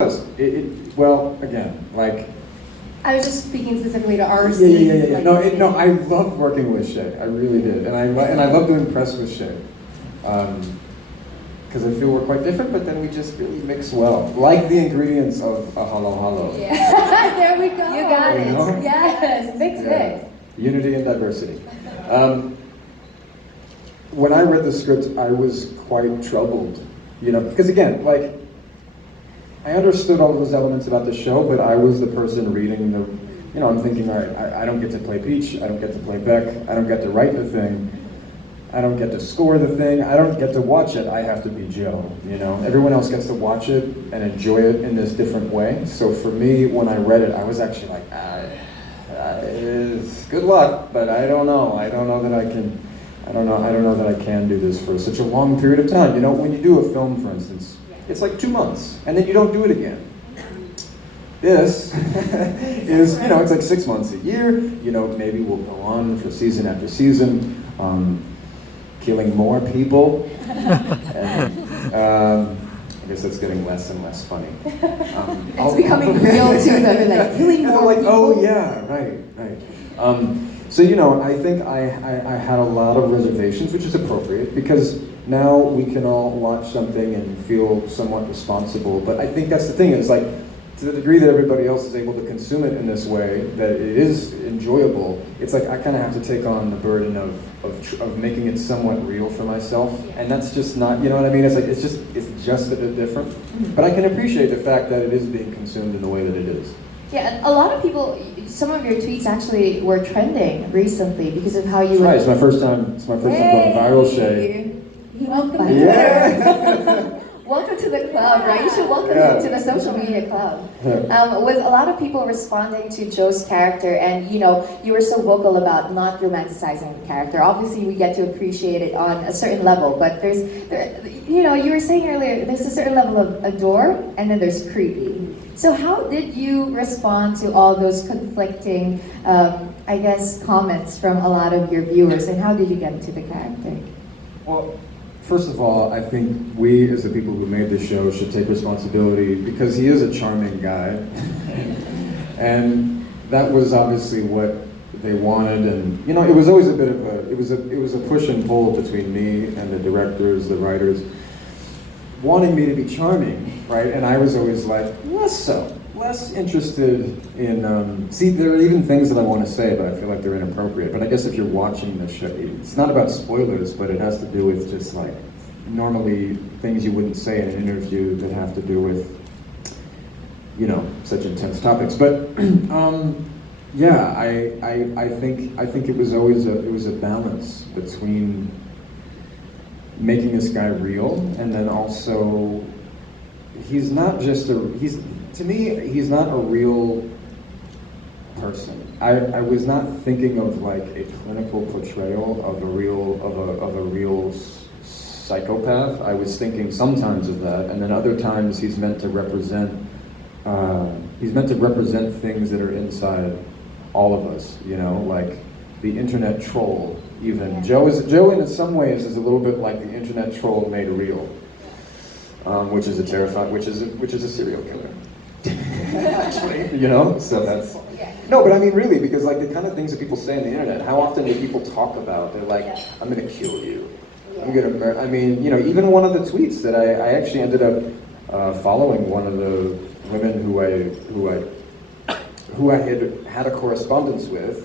Well, again, like, I was just speaking specifically to our scenes. yeah. No, I loved working with Shay. I really did, and I love doing press with Shay, because I feel we're quite different, but then we just really mix well, like the ingredients of a halo halo. Yeah, there we go. You got it. You know? Yes, mix. Unity and diversity. When I read the script, I was quite troubled, because again, like, I understood all of those elements about the show, but I was the person reading I'm thinking, all right, I don't get to play Peach, I don't get to play Beck, I don't get to write the thing, I don't get to score the thing, I don't get to watch it, I have to be Joe, Everyone else gets to watch it and enjoy it in this different way. So for me, when I read it, I was actually like, good luck, but I don't know that I can, I don't know that I can do this for such a long period of time. When you do a film, for instance, it's like 2 months, and then you don't do it again. This is, it's like 6 months, a year. Maybe we'll go on for season after season, killing more people. And, I guess that's getting less and less funny. It's becoming real too, though. Like killing more people. Oh yeah, right. So I think I had a lot of reservations, which is appropriate, because now we can all watch something and feel somewhat responsible. But I think that's the thing, is like, to the degree that everybody else is able to consume it in this way, that it is enjoyable, it's like I kind of have to take on the burden of making it somewhat real for myself. And that's just not, you know what I mean? It's like, it's just a bit different. But I can appreciate the fact that it is being consumed in the way that it is. Yeah, a lot of people, some of your tweets actually were trending recently because of how you Right, it's my first time going viral, Shay. Welcome to Yeah. Welcome to the club, right? You should welcome him to the social media club. With a lot of people responding to Joe's character, and you were so vocal about not romanticizing the character. Obviously, we get to appreciate it on a certain level, but you were saying earlier, there's a certain level of adore, and then there's creepy. So how did you respond to all those conflicting, comments from a lot of your viewers, and how did you get into the character? Well, first of all, I think we, as the people who made the show, should take responsibility, because he is a charming guy. And that was obviously what they wanted, and it was always a bit of it was a push and pull between me and the directors, the writers, wanting me to be charming, right? And I was always like, less interested in, see, there are even things that I want to say, but I feel like they're inappropriate. But I guess if you're watching the show, it's not about spoilers, but it has to do with just like, normally things you wouldn't say in an interview that have to do with, such intense topics. But, yeah, I think it was always a balance between making this guy real, and then also, he's not a real person. I was not thinking of like a clinical portrayal of a real psychopath. I was thinking sometimes of that, and then other times he's meant to represent things that are inside all of us, like the internet troll. Even Joe in some ways is a little bit like the internet troll made real, which is a serial killer. Actually, so that's no, but I mean really, because like the kind of things that people say on the internet, how often do people talk about? They're like, I'm gonna kill you, I'm gonna murder. I mean, even one of the tweets that I actually ended up following one of the women who I had a correspondence with,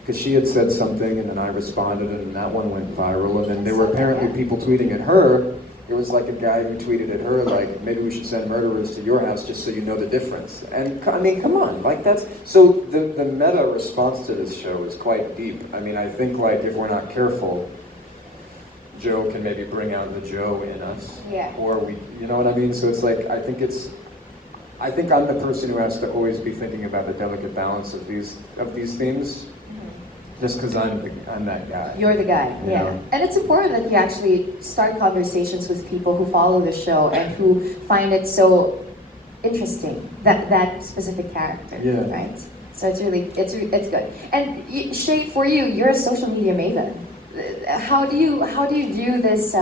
because she had said something and then I responded, and that one went viral, and then there were apparently people tweeting at her. There was like a guy who tweeted at her like, maybe we should send murderers to your house just so you know the difference. And I mean, come on, like that's, so the meta response to this show is quite deep. I mean, I think like if we're not careful, Joe can maybe bring out the Joe in us. Yeah. Or we, you know what I mean? So it's like, I think I'm the person who has to always be thinking about the delicate balance of these themes. Just because I'm that guy. You're the guy, yeah. know? And it's important that you actually start conversations with people who follow the show and who find it so interesting, that specific character, right? So it's good. And Shay, for you, you're a social media maven. How do you view this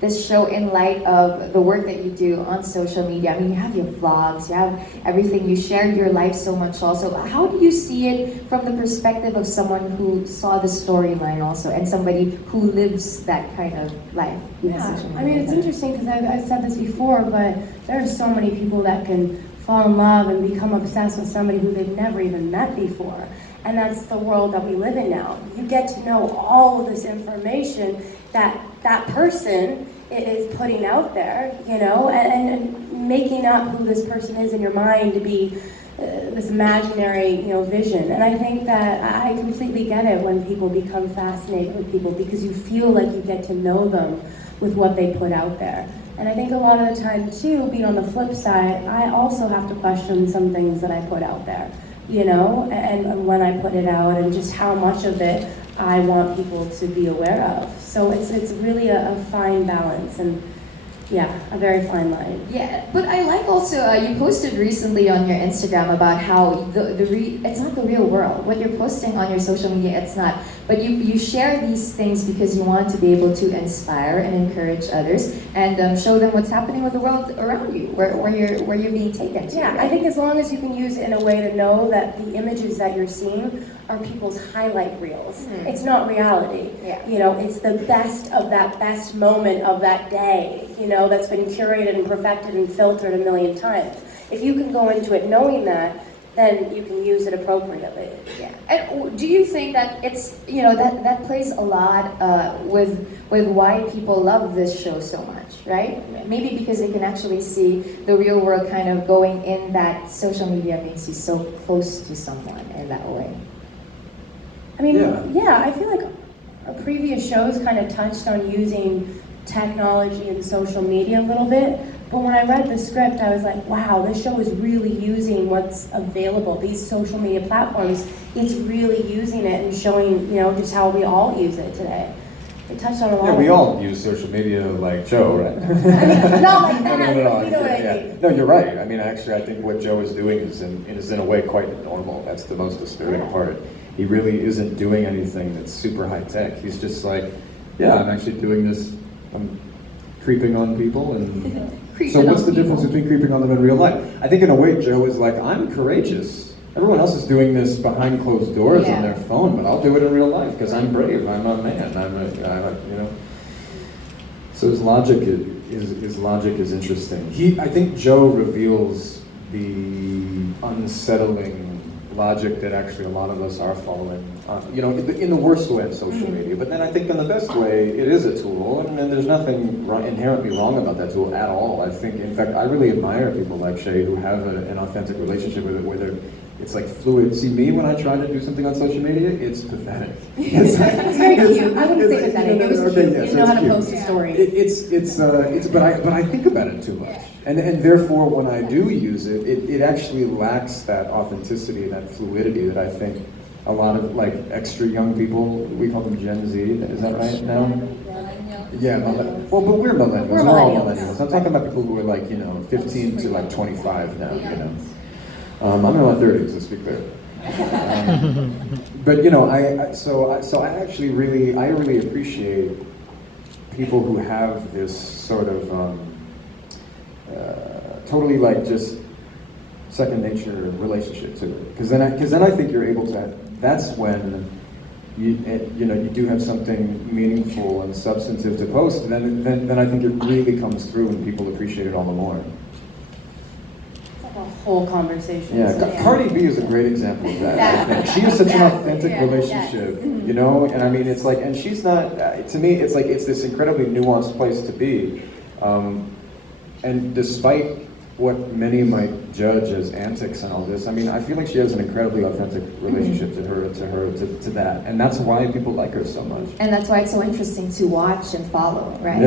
this show in light of the work that you do on social media? I mean, you have your vlogs, you have everything, you share your life so much also. How do you see it from the perspective of someone who saw the storyline also, and somebody who lives that kind of life? Yeah, I mean, it's interesting because I've said this before, but there are so many people that can fall in love and become obsessed with somebody who they've never even met before. And that's the world that we live in now. You get to know all of this information that that person is putting out there, you know, and making up who this person is in your mind to be this imaginary, you know, vision. And I think that I completely get it when people become fascinated with people, because you feel like you get to know them with what they put out there. And I think a lot of the time too, being on the flip side, I also have to question some things that I put out there, you know, and when I put it out, and just how much of it I want people to be aware of. So it's really a fine balance, and yeah, a very fine line. Yeah, but I like also, you posted recently on your Instagram about how it's not the real world. What you're posting on your social media, it's not. But you share these things because you want to be able to inspire and encourage others, and show them what's happening with the world around you, where you're being taken to. Yeah, right? I think as long as you can use it in a way to know that the images that you're seeing are people's highlight reels. It's not reality. Yeah. You know, it's the best of that best moment of that day, you know, that's been curated and perfected and filtered a million times. If you can go into it knowing that, then you can use it appropriately. Yeah. And do you think that it's, you know, that plays a lot with why people love this show so much, right? Maybe because they can actually see the real world kind of going in, that social media makes you so close to someone in that way. I mean, yeah, I feel like our previous shows kind of touched on using technology and social media a little bit, but when I read the script, I was like, wow, this show is really using what's available, these social media platforms. It's really using it and showing, you know, just how we all use it today. It touched on a lot. Yeah, we all use social media like Joe, right? I mean, not like that. No, You know what I mean? No, you're right. I mean, actually, I think what Joe is doing is in a way quite normal. That's the most disturbing part. He really isn't doing anything that's super high tech. He's just like, yeah, I'm actually doing this. I'm creeping on people, and so what's the difference between creeping on them in real life? I think in a way, Joe is like, I'm courageous. Everyone else is doing this behind closed doors on their phone, but I'll do it in real life because I'm brave. I'm a man. I'm a you know. So his logic is interesting. I think Joe reveals the unsettling logic that actually a lot of us are following, you know, in the worst way of social media. But then I think in the best way, it is a tool, and there's nothing inherently wrong about that tool at all. I think, in fact, I really admire people like Shay who have an authentic relationship with it, where it's like fluid. See, me, when I try to do something on social media, it's pathetic. It's very cute. I wouldn't say pathetic. It was cute. You didn't know how to post a story. But I think about it too much. And therefore, when I do use it, it actually lacks that authenticity, that fluidity that I think a lot of like extra young people, we call them Gen Z, is that right now? Yeah, well, but we're millennials. We're all millennials. I'm talking about people who are like, you know, 15 to like 25 now, you know. I'm in my 30s, let's be clear. But you know, I actually really appreciate people who have this sort of totally like just second nature relationship to it. Because then I think you're able to. That's when you know you do have something meaningful and substantive to post. And then I think it really comes through, and people appreciate it all the more. A whole conversation. Yeah, Cardi B is a great example of that. I think. She has such an authentic relationship, you know, and I mean, it's like, and she's not, to me, it's like, it's this incredibly nuanced place to be. And despite what many might judge as antics and all this, I mean, I feel like she has an incredibly authentic relationship to that. And that's why people like her so much. And that's why it's so interesting to watch and follow, right? Yeah.